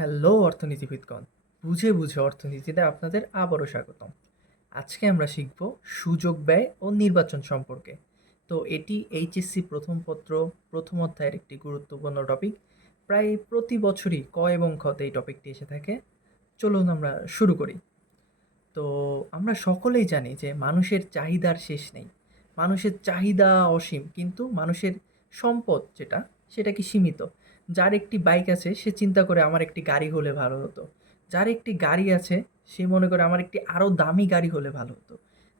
Hello অর্থনীতিবিদগণ, বুঝে বুঝে অর্থনীতিতে আপনাদের আবারও স্বাগতম। আজকে আমরা শিখব সুযোগ ব্যয় ও নির্বাচন সম্পর্কে। তো এটি এইচএসসি প্রথম পত্র প্রথম অধ্যায়ের একটি গুরুত্বপূর্ণ টপিক। প্রায় প্রতি বছরই ক এবং খতে এই টপিকটি এসে থাকে। চলুন আমরা শুরু করি। তো আমরা সকলেই জানি যে মানুষের চাহিদার শেষ নেই। মানুষের চাহিদা অসীম, কিন্তু মানুষের সম্পদ যেটা, সেটা কি সীমিত। যার একটি বাইক আছে সে চিন্তা করে আমার একটি গাড়ি হলে ভালো হতো। যার একটি গাড়ি আছে সে মনে করে আমার একটি আরও দামি গাড়ি হলে ভালো হতো।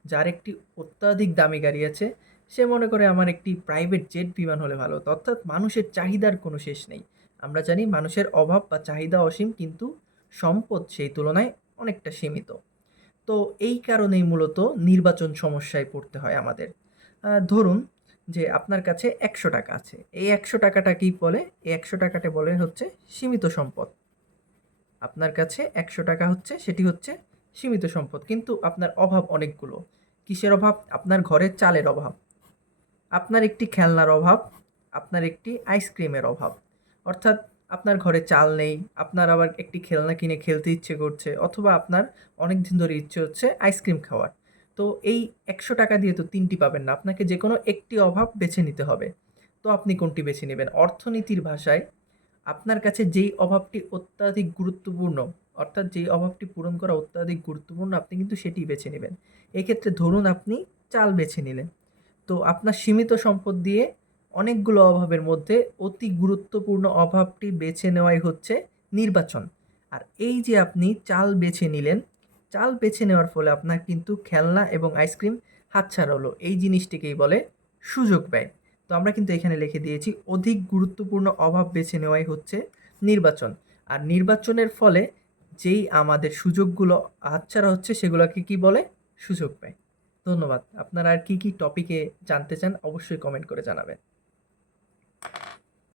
যার একটি অত্যাধিক দামি গাড়ি আছে সে মনে করে আমার একটি প্রাইভেট জেট বিমান হলে ভালো হতো। অর্থাৎ মানুষের চাহিদার কোনো শেষ নেই। আমরা জানি মানুষের অভাব বা চাহিদা অসীম, কিন্তু সম্পদ সেই তুলনায় অনেকটা সীমিত। তো এই কারণেই মূলত নির্বাচন সমস্যায় পড়তে হয় আমাদের। ধরুন যে আপনার কাছে ১০০ টাকা আছে। এই ১০০ টাকাটা কি বলে? এই ১০০ টাকাটা বলে হচ্ছে সীমিত সম্পদ। আপনার কাছে ১০০ টাকা হচ্ছে, সেটি হচ্ছে সীমিত সম্পদ। কিন্তু আপনার অভাব অনেকগুলো। কিসের অভাব? আপনার ঘরে চালের অভাব, আপনার একটি খেলনার অভাব, আপনার একটি আইসক্রিমের অভাব। অর্থাৎ আপনার ঘরে চাল নেই, আপনার আবার একটি খেলনা কিনে খেলতে ইচ্ছে করছে, অথবা আপনার অনেক দিন ধরে ইচ্ছে হচ্ছে আইসক্রিম খাওয়ার। তো এই ১০০ টাকা দিয়ে তো ৩টি পাবেন না, আপনাকে যেকোনো একটি অভাব বেছে নিতে হবে। তো আপনি কোনটি বেছে নেবেন? অর্থনীতির ভাষায় আপনার কাছে যেই অভাবটি অত্যাধিক গুরুত্বপূর্ণ, অর্থাৎ যেই অভাবটি পূরণ করা অত্যাধিক গুরুত্বপূর্ণ, আপনি কিন্তু সেটিই বেছে নেবেন। এক্ষেত্রে ধরুন আপনি চাল বেছে নিলেন। তো আপনার সীমিত সম্পদ দিয়ে অনেকগুলো অভাবের মধ্যে অতি গুরুত্বপূর্ণ অভাবটি বেছে নেওয়াই হচ্ছে নির্বাচন। আর এই যে আপনি চাল বেছে নিলেন, চাল বেছে নেওয়ার ফলে আপনার কিন্তু খেলনা এবং আইসক্রিম হাতছাড়া হলো। এই জিনিসটিকেই বলে সুযোগ ব্যয়। তো আমরা কিন্তু এখানে লিখে দিয়েছি অধিক গুরুত্বপূর্ণ অভাব বেছে নেওয়াই হচ্ছে নির্বাচন। আর নির্বাচনের ফলে যেই আমাদের সুযোগগুলো হাতছাড়া হচ্ছে সেগুলোকে কি বলে? সুযোগ ব্যয়। ধন্যবাদ। আপনারা আর কি কি টপিকে জানতে চান অবশ্যই কমেন্ট করে জানাবেন।